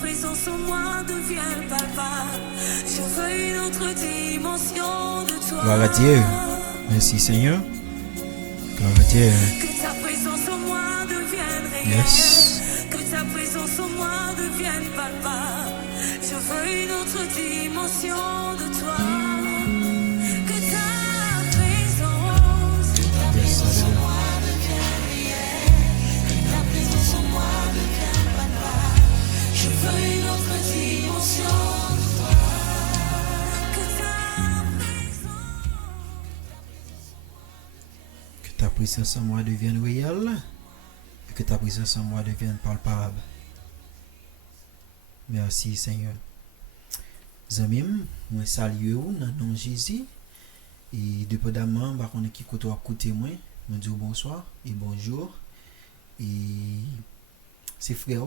présence en moi devienne palpable. Je veux une autre dimension de toi. Gloire à Dieu. Merci Seigneur. Gloire à Dieu. Que ta présence en moi devienne réelle. Yes. Que ta présence en moi devienne palpable. Je veux une autre dimension de toi. Que ta présence en moi devienne réelle. Que ta présence en moi devienne palpable. Je veux une autre dimension de toi. Que ta présence en moi devienne réelle. Que ta présence en moi devienne palpable. Merci Seigneur. Zamim, moi salue vous dans le nom de Jésus. Et dépendamment, par contre, qui côté écouter moi, je dis bonsoir et bonjour. Et c'est frère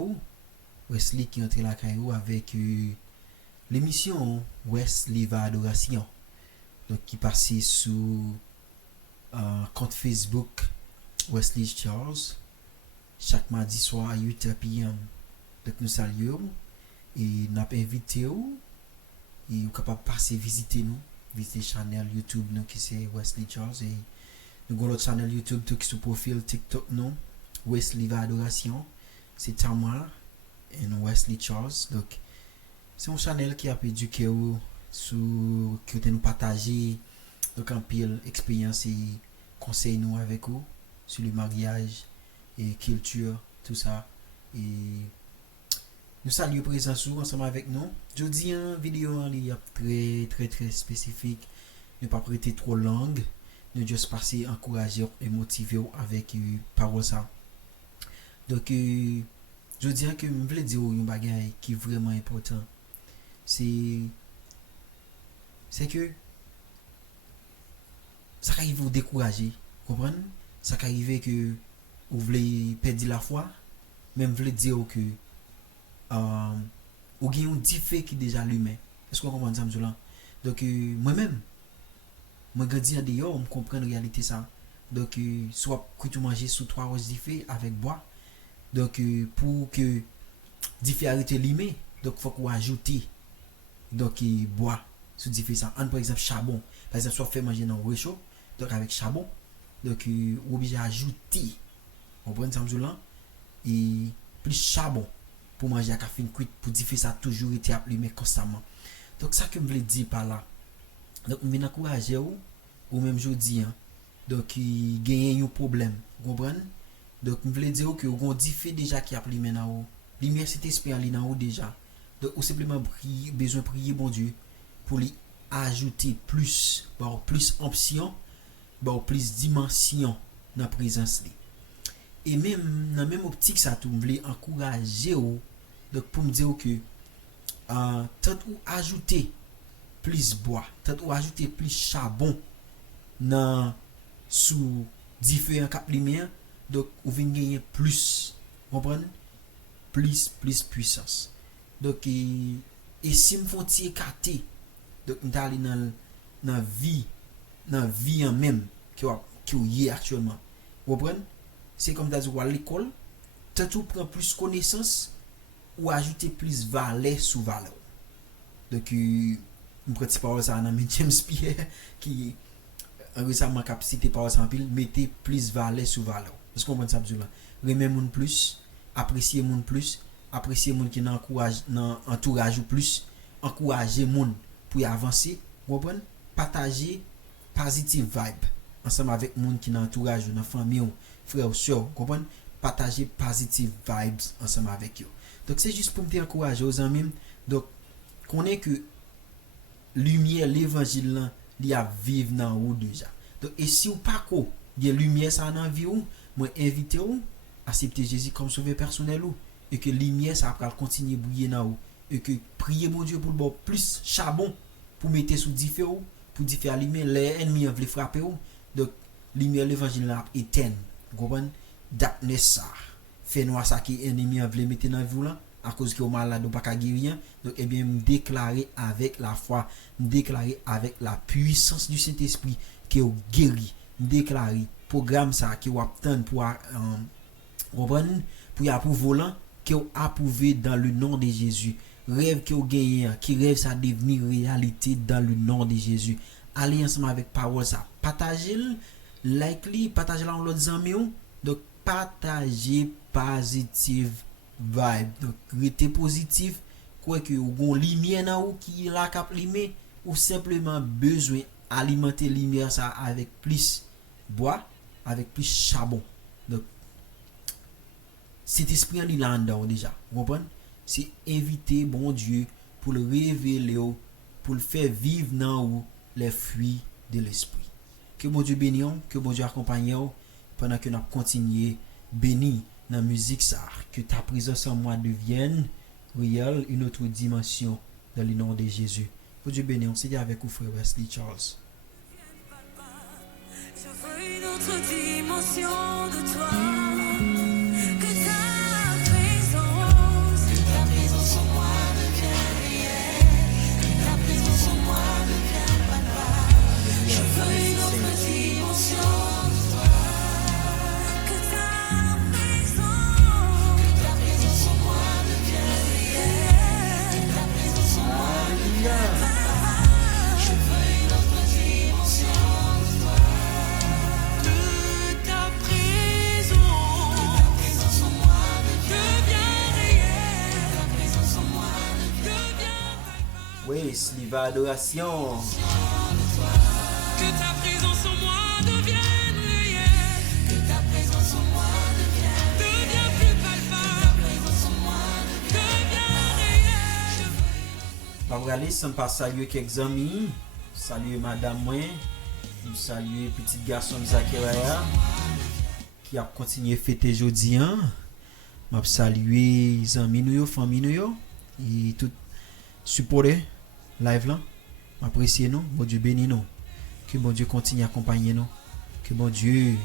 Wesley qui entre la caillou avec l'émission Wesley va adoration. Donc qui passait sur compte Facebook Wesley Charles chaque mardi soir à 8h p.m. Donc nous saluons et nous avons invité vous et vous capable passer visiter nous, visiter channel YouTube nous qui c'est Wesley Charles et nous avons notre channel YouTube tout qui sur profil TikTok nous Wesley va adoration, c'est Tamar et Wesley Charles. Donc c'est un channel qui a éduqué vous sur qui nous partager donc un pile expérience et conseils nous avec vous sur le mariage et culture tout ça et nous saluons présence ensemble avec nous. Je dis en vidéo en ligne très spécifique, ne pas prêter trop langue, nous juste passer encourager et motiver avec parole ça. Donc je dirais que je voulais dire une bagaille qui est vraiment important. C'est que ça arrive vous décourager, comprenez? Ça arrive que vous voulez perdre la foi, même vous voulez dire que ou gen un défi qui déjà allumé. Est-ce qu'on comprend ça là? Donc moi-même moi grandi en dehors, on comprend la réalité ça. Donc soit que tu manges sous 3 roses diffé avec bois. Donc pour que diffé arrête limé, donc faut qu'on ajoute donc bois sous diffé ça. Par exemple charbon. Par exemple soit fait manger dans réchaud, donc avec charbon. Donc obligé ajouter. On prend ça là et plus charbon pour manger à café cuite pour differ ça toujours été allumé constamment. Donc ça que je voulais dire par là. Donc je encourager ou même jodi hein. Donc gagne un problème, vous comprenez? Donc je voulais dire que on diffé déjà qui a allumé dans ou. Lumière cet esprit en dans ou déjà. Donc ou simplement besoin prier bon Dieu pour lui ajouter plus, bon plus option, bon plus dimension dans la présence li. Et même dans même optique ça tout voulait encourager ou donc pour me dire que tant ou ajouter plus bois, tant ou ajouter plus charbon dans sous différents cap lumière donc ou vinn gagner plus, comprenez? Plus puissance. Donc et si me font tirer écarté donc m'aller dans vie en même qui est actuellement. Vous comprenez? C'est comme dans l'école, tant ou prend plus connaissance ou ajouter plus valeur sous valeur. Donc une petite parole ça dans James Pierre qui récemment capacité parole ça en pile mettez plus valeur sous valeur. Est-ce qu'on comprend ça là? Remet moun plus, apprécier moun plus, apprécier moun qui n'encourage dans entourage ou plus, encourager moun pour y avancer, vous comprenez? Partager positive vibe ensemble avec moun qui dans entourage dans famille ou frère ou soeur, vous comprenez? Partager positive vibes ensemble avec eux. Donc c'est juste pour me encourager aux amis. Donc connaît que lumière l'évangile là, il y a vivre dans ou déjà. Donc et si ou pas ko, il y a lumière ça dans vie ou, moi inviter ou accepter Jésus comme sauveur personnel ou et que lumière ça va continuer briller dans ou et que prier mon Dieu pour le plus charbon pour mettre sous différent pour différents lumière les ennemis veulent frapper ou. Donc lumière l'évangile là éteint. Vous comprenez? Darkness ça fait noir ça qui ennemi veut mettre dans vous là à cause que au malade ou pas ka guérir. Donc eh bien me déclarer avec la foi, me déclarer avec la puissance du Saint-Esprit que vous guéri, me déclarer programme ça qui vous attend pour comprendre pour y avoir volant que vous approuvez dans le nom de Jésus. Rêve que vous gagnez, qui rêve ça devenir réalité dans le nom de Jésus. Allez ensemble avec parole ça. Partagez-le, like-le, partagez-le en l'autre amis. Donc partagez positive vibe. Donc restez positif. Quoi que vous avez une lumière dans vous qui est là cap lumière ou simplement besoin alimenter lumière ça avec plus bois, avec plus charbon. Donc cet esprit en là dedans déjà. Vous comprenez? C'est inviter bon Dieu pour le révéler, pour le faire vivre dans vous les fruits de l'esprit. Que bon Dieu bénisse, que bon Dieu accompagne pendant que nous continuons béni dans la musique ça, que ta présence en moi devienne réelle, une autre dimension dans le nom de Jésus. Bon Dieu bénisse, on s'est dit avec vous frère Wesley Charles. Je veux une autre dimension de toi. Que ta présence en moi devienne réelle. Que ta présence en moi devienne palpable. Je veux une autre dimension de toi. Que ta présence en moi devienne réelle. Que ta présence en moi devienne palpable. Je veux une autre dimension de toi. Que ta présence en moi devient réelle. Que ta présence en moi devient palpable. Oui, Sliva adoration. Que ta présence en moi devienne réelle. Que ta présence en moi devient plus palpable. Que ta présence en moi devient réelle. Je vais aller sans pas saluer quelques amis. Saluer madame moi. Saluer petit garçon Zachariah qui a continué à fêter aujourd'hui. Je saluer les amis nous, famille nous et tout supporter live là. Apprécier nous, bon Dieu bénisse nous. Que bon Dieu continue à accompagner nous. Que bon Dieu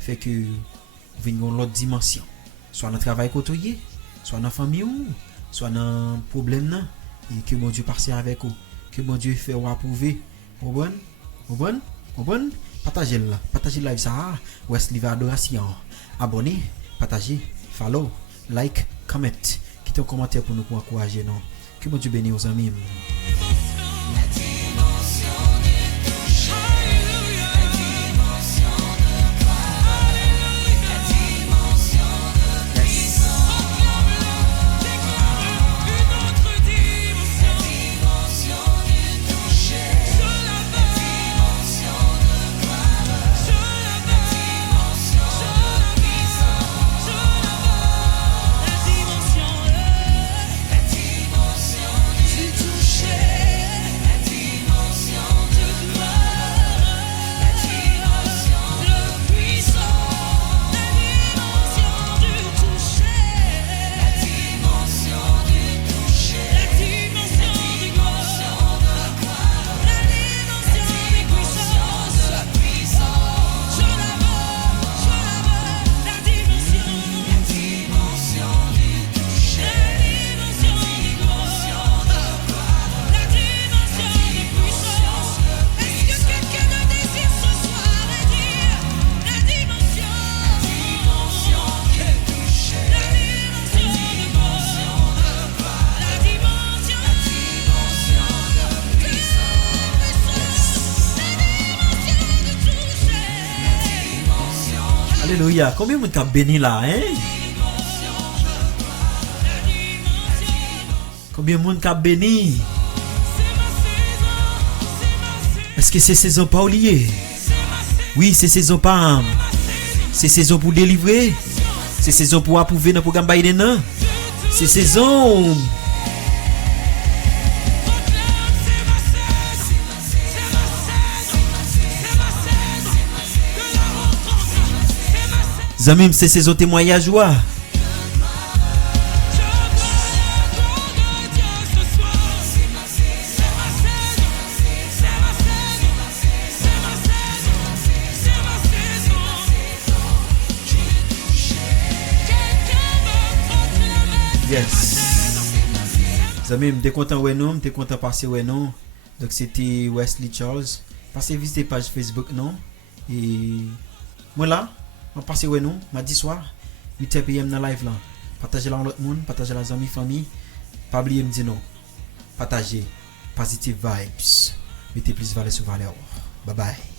fait que venons dans l'autre dimension. Soit dans le travail côtoyé, soit dans la famille, soit dans le problème là. Et que bon Dieu passe avec vous. Que bon Dieu fait ou approuver. Au bon? Partagez là. Partagez live ça. Wesley adoration. Abonnez, partagez, follow, like, comment. Quittez un commentaire pour nous encourager non. Que bon Dieu bénisse aux amis. Alléluia. Combien de monde qui béni là, hein? Combien de monde qui béni? Est-ce que c'est saison pas oublié? Oui, c'est saison pas. C'est saison pour délivrer. C'est saison pour approuver dans le programme Biden. C'est saison. Zamim, c'est saison témoignage. Yes. Zamim, t'es content ouais non, t'es content passer ouais non. Donc c'était Wesley Charles. Passez visiter page Facebook non. Et moi là, on passe ouais non, mardi soir 8h PM dans live là. Partagez la l'autre monde, partagez la amis, famille. Pas oublier me dire non. Partagez. Positive vibes. Mettez plus valeur sur valeur. Bye bye.